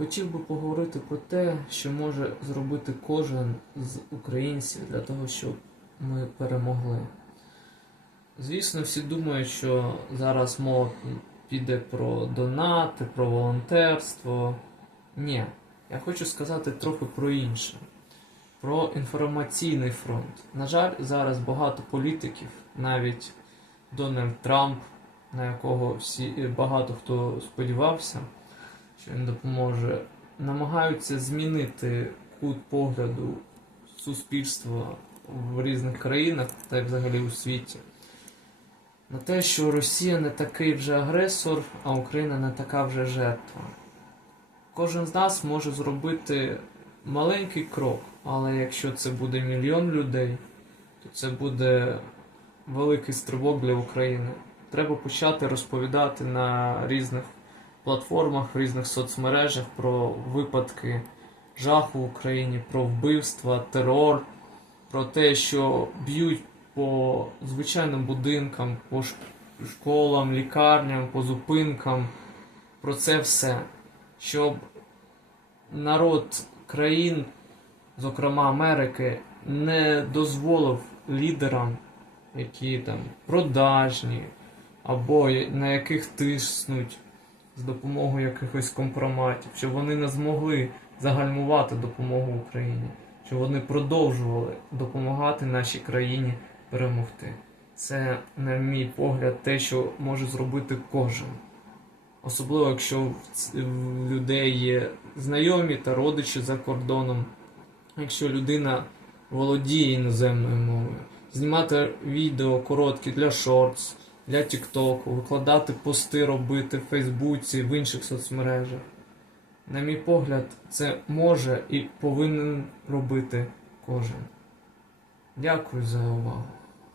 хотів би поговорити про те, що може зробити кожен з українців для того, щоб ми перемогли. Звісно, всі думають, що зараз мова піде про донати, про волонтерство. Ні, я хочу сказати трохи про інше. Про інформаційний фронт. На жаль, зараз багато політиків, навіть Дональд Трамп, на якого всі багато хто сподівався, що він допоможе, намагаються змінити кут погляду суспільства в різних країнах та й взагалі у світі. На те, що Росія не такий вже агресор, а Україна не така вже жертва. Кожен з нас може зробити маленький крок, але якщо це буде мільйон людей, то це буде великий стрибок для України. Треба почати розповідати на різних платформах, в різних соцмережах про випадки жаху в Україні, про вбивства, терор, про те, що б'ють по звичайним будинкам, по школам, лікарням, по зупинкам, про це все. Щоб народ країн, зокрема Америки, не дозволив лідерам, які там продажні, або на яких тиснуть з допомогою якихось компроматів, щоб вони не змогли загальмувати допомогу Україні, щоб вони продовжували допомагати нашій країні перемогти. Це, на мій погляд, те, що може зробити кожен. Особливо, якщо в людей є знайомі та родичі за кордоном, якщо людина володіє іноземною мовою, знімати відео короткі для шортс, для Тіктоку, викладати пости робити в Фейсбуці, в інших соцмережах. На мій погляд, це може і повинен робити кожен. Дякую за увагу.